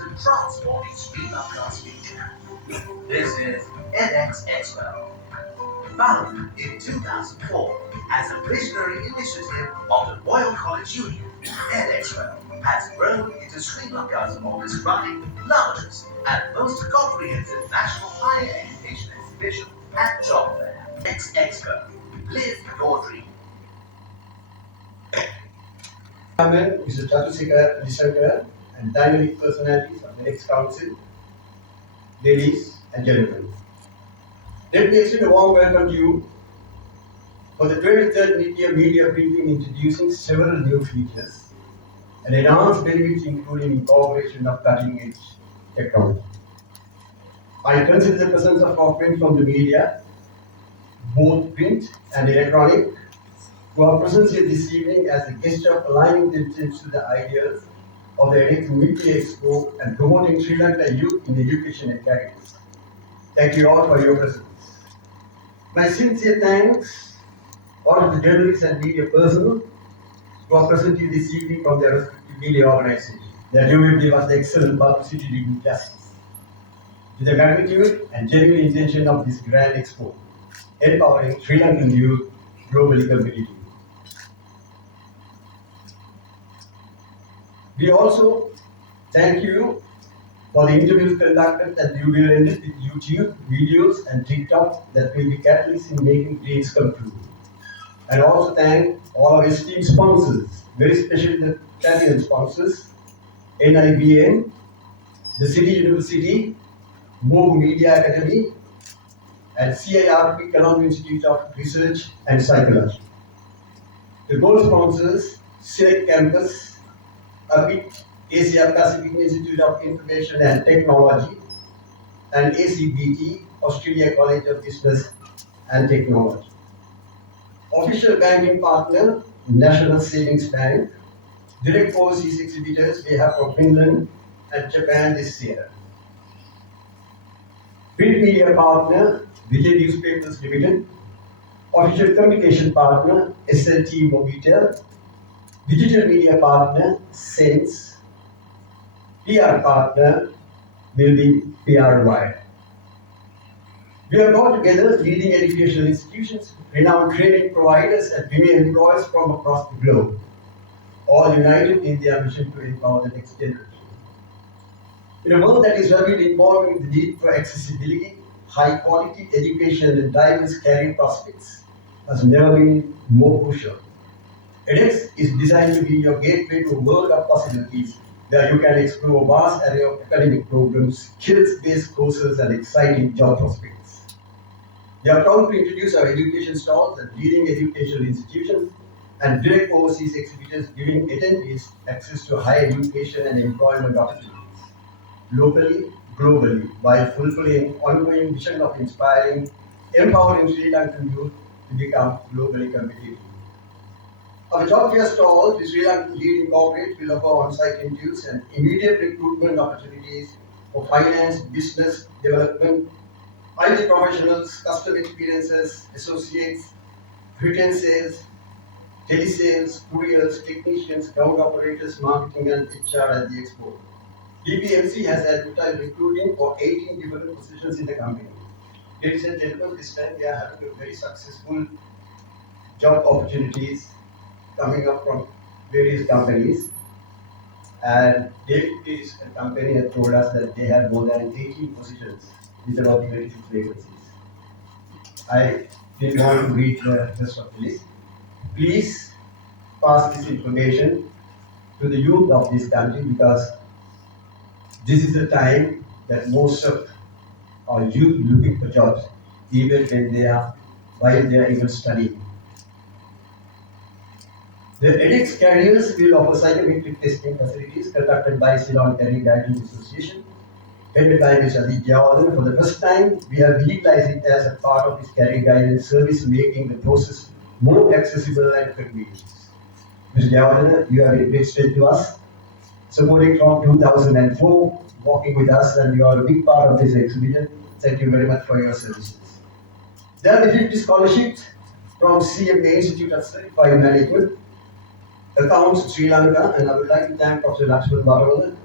to transforming Sri Lanka's future. This is Edex Expo, founded in 2004 as a visionary initiative of the Royal College Union. Edexpo has grown into Sri Lanka's longest running, largest, and most comprehensive national higher education exhibition and job fair. Expo. Live your dream. Chairman, Mr. Chatusika Nisarga, and dynamic personalities of the Edex Council, ladies and gentlemen. Let me extend a warm welcome to you for the 23rd media briefing introducing several new features and enhanced benefits including incorporation of cutting-edge technology. I consider the presence of our friends from the media, both print and electronic, who are present here this evening as a gesture of aligning themselves to the ideas of the Edex Media Expo and promoting Sri Lanka youth in education and careers. Thank you all for your presence. My sincere thanks all to the journalists and media personnel who are present here this evening from their respective media organizations. Their duty gave us the excellent publicity to do justice to the magnitude and genuine intention of this grand expo, empowering Sri Lankan youth globally competitive. We also thank you for the interviews conducted and W.D.N with YouTube videos and TikTok that will be catalysts in making dreams come true. And also thank all our esteemed sponsors, very especially the platinum sponsors, W.D.N, the City University, Moog Media Academy, and CIRP Colombo Institute of Research and Psychology. The gold sponsors, Select Campus, APIT, Asia Pacific Institute of Information and Technology, and ACBT, Australia College of Business and Technology. Official banking partner, National Savings Bank. Direct overseas exhibitors we have from Finland and Japan this year. Print media partner, Vijay Newspapers Limited. Official communication partner, SLT Mobitel. Digital media partner, Sense. PR partner will be PRY. We have brought together leading educational institutions, renowned training providers, and women employers from across the globe, all united in their mission to empower the next generation. In a world that is rapidly evolving, the need for accessibility, high quality education, and diverse career prospects has never been more crucial. Edex is designed to be your gateway to a world of possibilities where you can explore a vast array of academic programs, skills-based courses, and exciting job prospects. We are proud to introduce our education stalls at leading educational institutions and direct overseas exhibitors, giving attendees access to higher education and employment opportunities, locally, globally, while fulfilling ongoing mission of inspiring, empowering Sri Lankan youth to become globally competitive. Our job fair stall, the Sri Lankan leading corporate, will offer on-site interviews and immediate recruitment opportunities for finance, business, development, IT professionals, customer experiences, associates, retail sales, telesales, couriers, technicians, ground operators, marketing, and HR at the expo. DPMC has advertised recruiting for 18 different positions in the company. Ladies and gentlemen, this time we are having a very successful job opportunities coming up from various companies, and David Peace and company have told us that they have more than 18 positions with about 26 vacancies. I didn't want to read the rest of the list. Please pass this information to the youth of this country, because this is the time that most of our youth looking for jobs, even while they are even studying. The Edex carriers will offer psychometric testing facilities conducted by Ceylon Career Guidance Association, headed by Mr. W.D.N. For the first time, we have legalized it as a part of this career guidance service, making the process more accessible and convenient. Mr. W.D.N., you have been great strength to us, supporting from 2004, working with us, and you are a big part of this exhibition. Thank you very much for your services. There are 50 scholarships from CMA Institute of Certified Management, Accounts Sri Lanka, and I would like to thank Professor Lakshman Bharawala,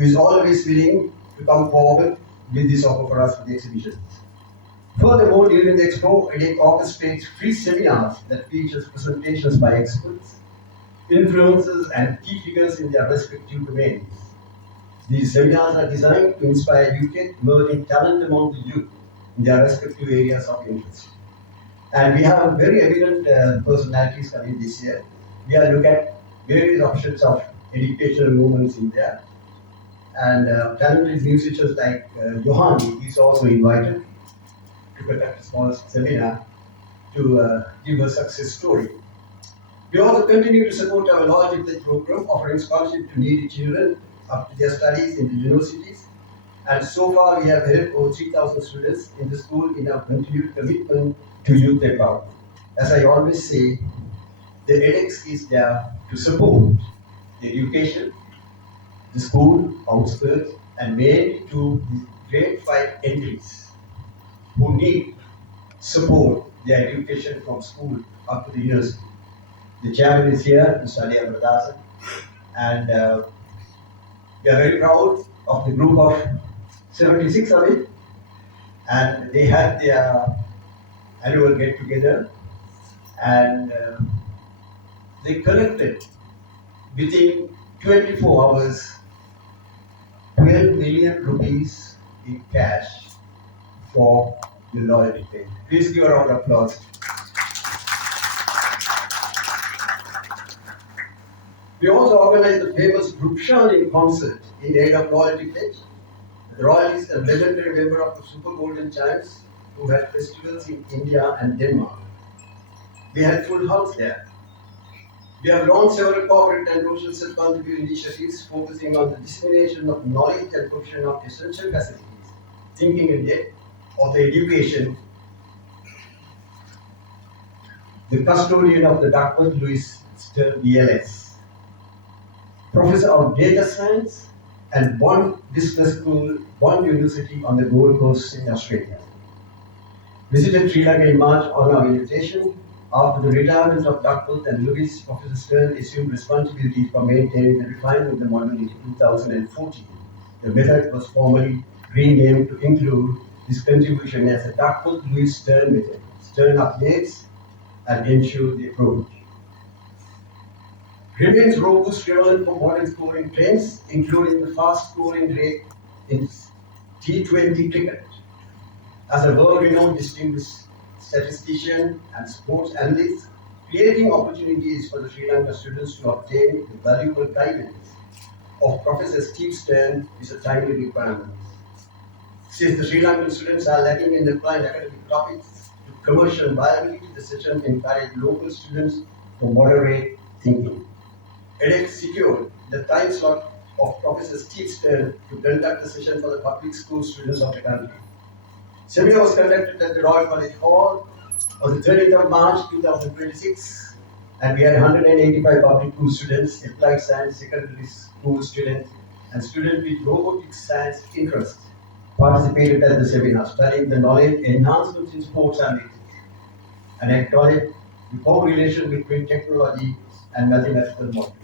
who is always willing to come forward with this offer for us for the exhibition. Furthermore, during the expo, Edex orchestrates free seminars that features presentations by experts, influencers, and key figures in their respective domains. These seminars are designed to inspire, educate, emerging talent among the youth in their respective areas of interest. And we have very eminent personalities coming this year. We are looking at various options of educational movements in there. And talented musicians like Johanni is also invited to conduct a small seminar to give a success story. We also continue to support our Knowledge Pledge program, offering scholarship to needy children up to their studies in the universities. And so far, we have helped over 3,000 students in the school in our continued commitment to youth empowerment. As I always say, the Edex is there to support the education, the school, outskirts, and mainly to the grade 5 entries who need support their education from school up to the university. The chairman is here, Mr. Ali Abradasa, and we are very proud of the group of 76 of it, and they had their annual get together, and they collected within 24 hours 12 million rupees in cash for the loyalty pay. Please give a round of applause. We also organized the famous Rupshani concert in aid of loyalty pledge. The royalist and legendary member of the Super Golden Giants who had festivals in India and Denmark. We had full house there. We have launched several corporate and social self-contribution initiatives focusing on the dissemination of knowledge and provision of essential facilities, thinking in depth of the education. The custodian of the Duckworth Lewis Stern DLS, professor of data science, and one business school, one university on the Gold Coast in Australia. Visited Sri Lanka in March on our invitation. After the retirement of Duckworth and Lewis, Professor Stern assumed responsibility for maintaining the refinement of the model in 2014. The method was formally renamed to include his contribution as the Duckworth Lewis Stern method. Stern updates and ensure the approach remains robust, relevant for modern scoring trends, including the fast scoring rate in T20 cricket. As a world-renowned distinguished statistician and sports analyst, creating opportunities for the Sri Lanka students to obtain the valuable guidance of Professor Steve Stern is a timely requirement. Since the Sri Lankan students are lacking in applied academic topics to commercial viability, the session encouraged local students to moderate thinking. Edex secured the time slot of Professor Steve Stern to conduct the session for the public school students of the country. Seminar was conducted at the Royal College Hall on the 30th of March 2026, and we had 185 public school students, applied science secondary school students, and students with robotic science interest participated at the seminar, studying the knowledge enhancements in sports analytics and acknowledged the correlation between technology and mathematical modeling.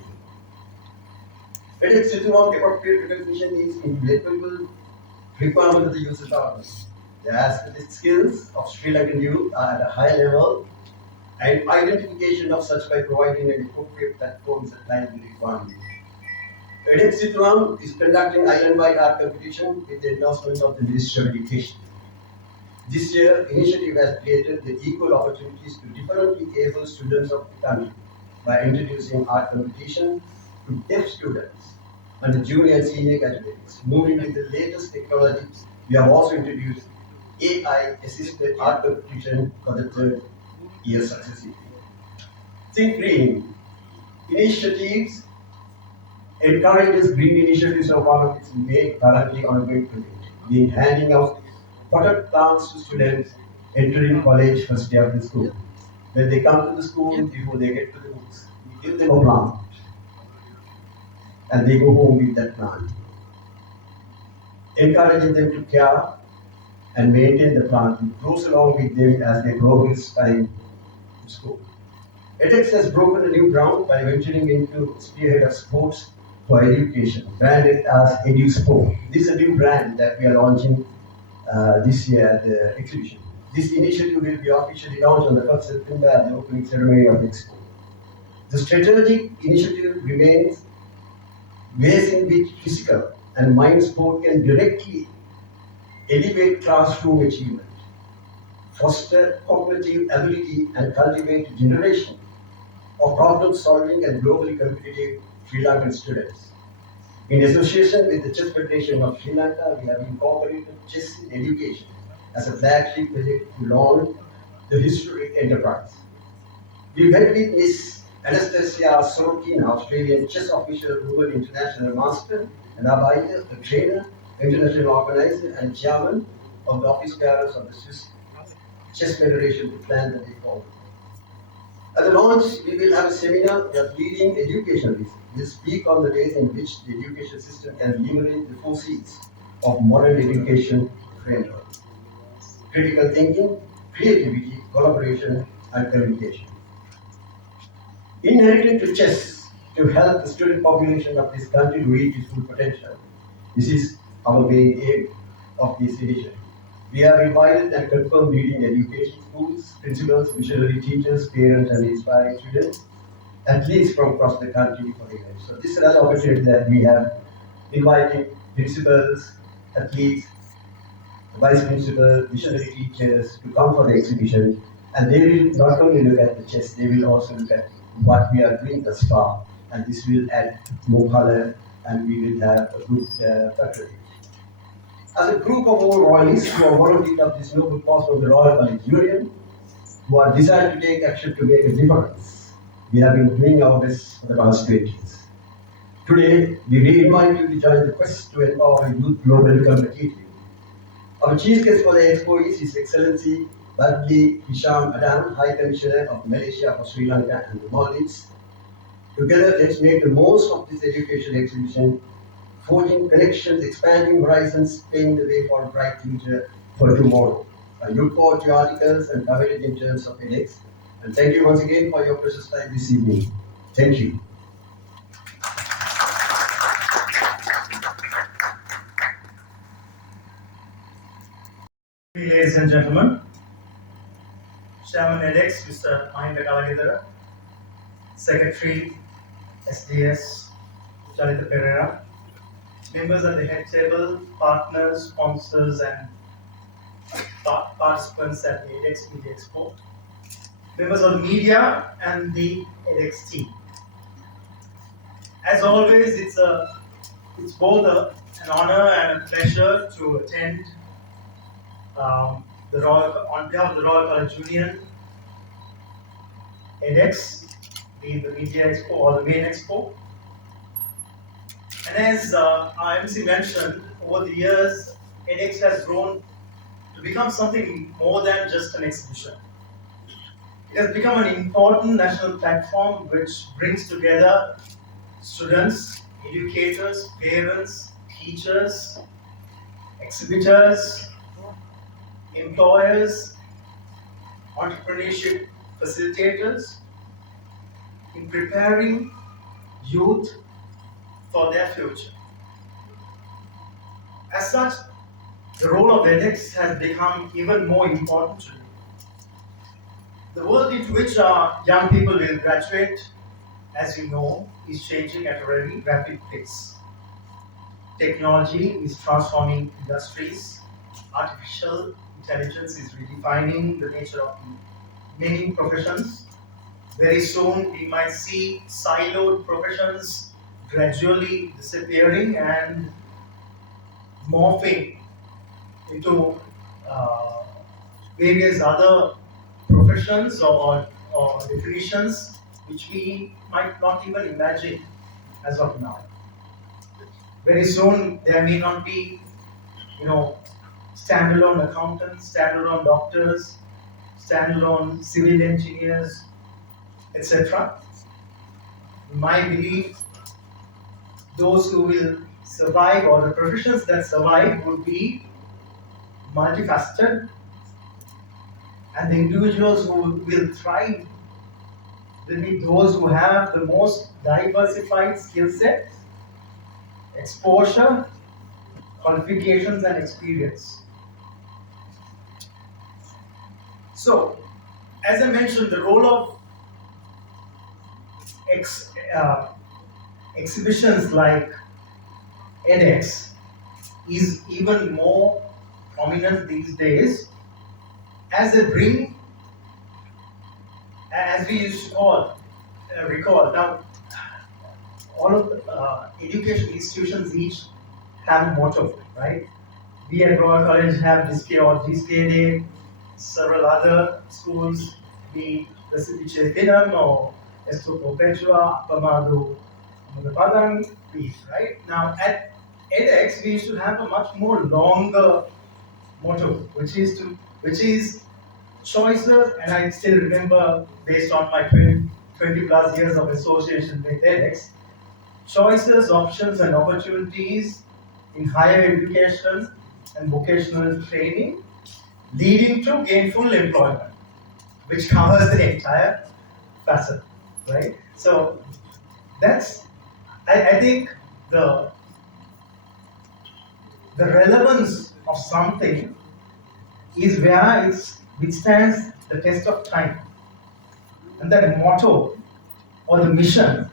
Edex system of appropriate recognition is inevitable requirement of the user development. The aesthetic skills of Sri Lankan youth are at a high level, and identification of such by providing an appropriate platform is a timely requirement. Edex Situam is conducting island-wide art competition with the endorsement of the Ministry of Education. This year, initiative has created the equal opportunities to differently able students of the country by introducing art competition to deaf students and the junior and senior categories. Moving with the latest technology, we have also introduced AI-assisted art competition for the third year successively. Think Green initiatives encourages green initiatives of one of its main currently ongoing project, being handing out potted plants to students entering college first year of the school. When they come to the school, before they get to the books, we give them a plant and they go home with that plant. Encouraging them to care and maintain the plant, it grows along with them as they progress time to school. Edex has broken a new ground by venturing into spearhead of sports for education, branded as EduSport. This is a new brand that we are launching this year at the exhibition. This initiative will be officially launched on the 1st September at the opening ceremony of the expo. The strategic initiative remains ways in which physical and mind sport can directly elevate classroom achievement, foster cognitive ability, and cultivate a generation of problem solving and globally competitive Sri Lankan students. In association with the Chess Federation of Sri Lanka, we have incorporated chess in education as a flagship project to launch the historic enterprise. We met with Miss Anastasia Sorokin, Australian chess official, Rural International Master, and Abaya, a trainer, international organizer, and chairman of the office bearers of the Swiss Chess Federation to plan the way forward. At the launch, we will have a seminar that leading educationalists will speak on the ways in which the education system can leverage the four C's of modern education framework: critical thinking, creativity, collaboration, and communication. Inherently to chess to help the student population of this country to reach its full potential. This is our main aim of this initiative. We have invited and confirmed leading education schools, principals, missionary teachers, parents, and inspiring students, athletes from across the country for the event. So this is another opportunity that we have inviting principals, athletes, vice principal, missionary teachers to come for the exhibition, and they will not only look at the chess, they will also look at what we are doing thus far, and this will add more color, and we will have a good patronage. As a group of all royalists who are volunteers of this noble cause of the Royal College Union, who are desired to take action to make a difference, we have been doing our best for the past 20 years. Today, we re-invite you to join the quest to empower youth globally competitive. Our chief guest for the expo is His Excellency Badli Hisham Adam, High Commissioner of Malaysia for Sri Lanka and the Maldives. Together, let's make the most of this education exhibition, forging connections, expanding horizons, paving the way for a bright future for tomorrow. I look forward to your articles and coverage in terms of Edex. And thank you once again for your precious time this evening. Thank you. Ladies and gentlemen, Chairman Edex, Mr. Mahinda Kalagidara, Secretary SDS, Jalita Pereira, members at the head table, partners, sponsors, and participants at the Edex Media Expo, members of the media and the Edex team. As always, it's both an honor and a pleasure to attend on behalf of the Royal College Union, Edex, being the Media Expo or the main expo. And as our MC mentioned, over the years, Edex has grown to become something more than just an exhibition. It has become an important national platform which brings together students, educators, parents, teachers, exhibitors, employers, entrepreneurship facilitators in preparing youth for their future. As such, the role of Edex has become even more important today. The world into which our young people will graduate, as you know, is changing at a very rapid pace. Technology is transforming industries. Artificial intelligence is redefining the nature of many professions. Very soon, we might see siloed professions gradually disappearing and morphing into various other professions or definitions which we might not even imagine as of now. Very soon, there may not be, standalone accountants, standalone doctors, standalone civil engineers, etc. My belief, those who will survive or the professions that survive would be multifaceted, and the individuals who will thrive will be those who have the most diversified skill set exposure, qualifications, and experience. So, as I mentioned, the role of ex, uh, exhibitions like Edex is even more prominent these days, as they bring, as we used to recall. Now, all of the education institutions each have a motto, right? We at Royal College have DISCE or DISCE Day, several other schools, be Recipice Finam or Esto Perpetua, Apamadu, Padang, peace, right? Now, at edX, we used to have a much more longer motto, which is choices, and I still remember, based on my 20 plus years of association with edX, choices, options, and opportunities in higher education and vocational training, leading to gainful employment, which covers the entire facet, right? So that's, I think, the the relevance of something is where it withstands the test of time, and that motto or the mission,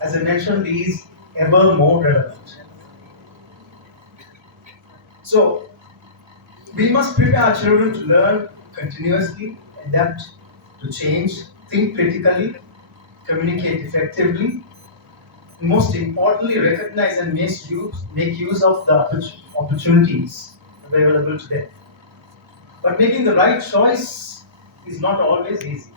as I mentioned, is ever more relevant. So we must prepare our children to learn continuously, adapt to change, think critically, communicate effectively, and most importantly, recognize and make use of the opportunities available to them. But making the right choice is not always easy.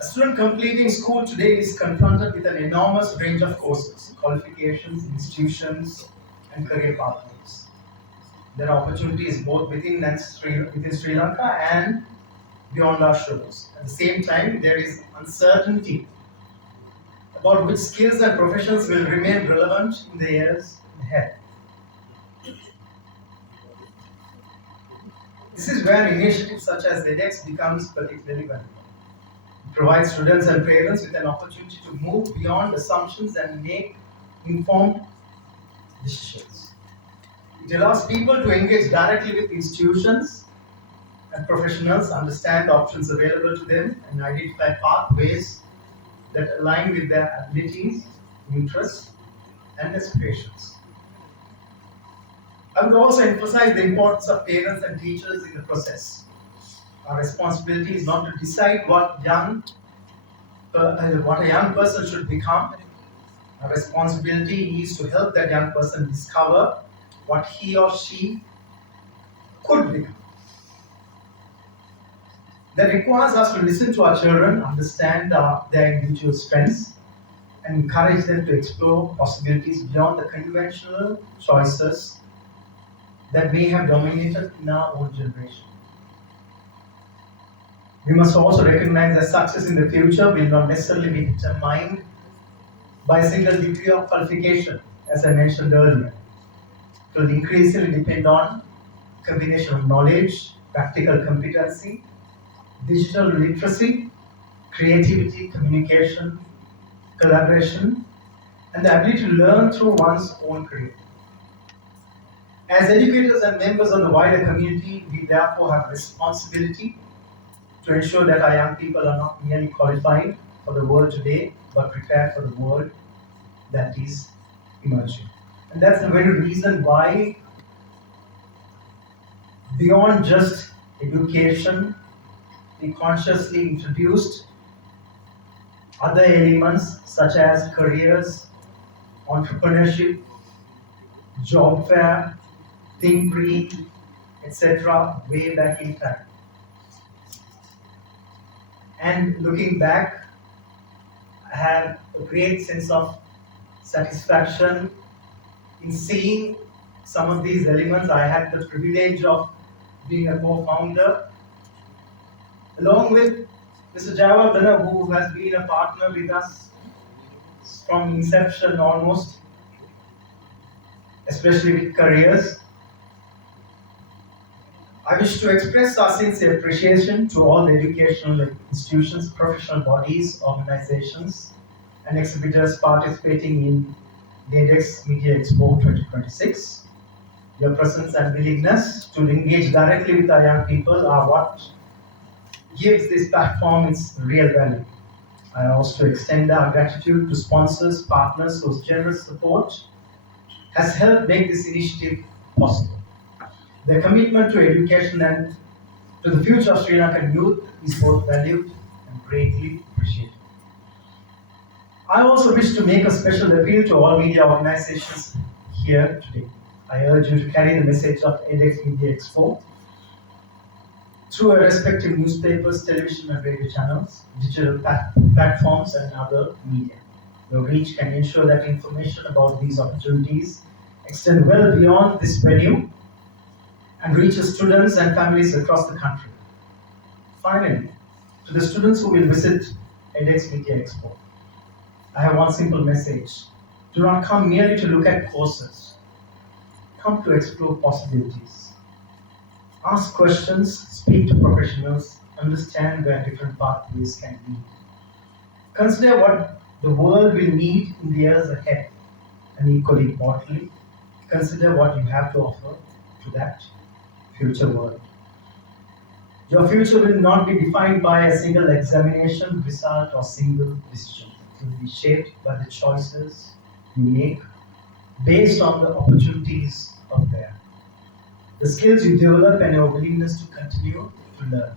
A student completing school today is confronted with an enormous range of courses, qualifications, institutions, and career pathways. There are opportunities both within Sri Lanka and beyond our shores. At the same time, there is uncertainty about which skills and professions will remain relevant in the years ahead. This is where initiatives such as Edex becomes particularly valuable. It provides students and parents with an opportunity to move beyond assumptions and make informed decisions. It allows people to engage directly with institutions and professionals, understand options available to them, and identify pathways that align with their abilities, interests, and aspirations. I would also emphasize the importance of parents and teachers in the process. Our responsibility is not to decide what a young person should become. Our responsibility is to help that young person discover what he or she could become. That requires us to listen to our children, understand their individual strengths, and encourage them to explore possibilities beyond the conventional choices that may have dominated in our own generation. We must also recognize that success in the future will not necessarily be determined by a single degree of qualification, as I mentioned earlier. It will increasingly depend on a combination of knowledge, practical competency, digital literacy, creativity, communication, collaboration, and the ability to learn through one's own career. As educators and members of the wider community, we therefore have a responsibility to ensure that our young people are not merely qualified for the world today, but prepared for the world that is emerging. And that's the very reason why, beyond just education, we consciously introduced other elements such as careers, entrepreneurship, job fair, think green, etc., way back in time. And looking back, I have a great sense of satisfaction in seeing some of these elements. I had the privilege of being a co-founder, along with Mr. Java Bana, who has been a partner with us from inception almost, especially with careers. I wish to express our sincere appreciation to all the educational institutions, professional bodies, organizations, and exhibitors participating in the Edex Media Expo 2026. Your presence and willingness to engage directly with our young people are what gives this platform its real value. I also extend our gratitude to sponsors, partners whose generous support has helped make this initiative possible. Their commitment to education and to the future of Sri Lankan youth is both valued and greatly appreciated. I also wish to make a special appeal to all media organizations here today. I urge you to carry the message of Edex Media Expo through our respective newspapers, television and radio channels, digital platforms, and other media. Your reach can ensure that information about these opportunities extend well beyond this venue and reaches students and families across the country. Finally, to the students who will visit Edex Media Expo, I have one simple message. Do not come merely to look at courses. Come to explore possibilities. Ask questions, speak to professionals, understand where different pathways can lead. Consider what the world will need in the years ahead, and equally importantly, consider what you have to offer to that future world. Your future will not be defined by a single examination result or single decision. It will be shaped by the choices you make based on the opportunities out there, the skills you develop, and your willingness to continue to learn.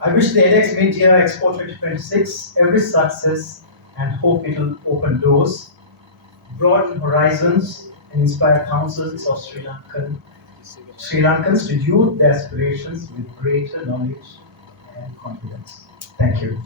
I wish the Edex Media Expo 2026 every success and hope it will open doors, broaden horizons, and inspire thousands of Sri Lankans to youth their aspirations with greater knowledge and confidence. Thank you.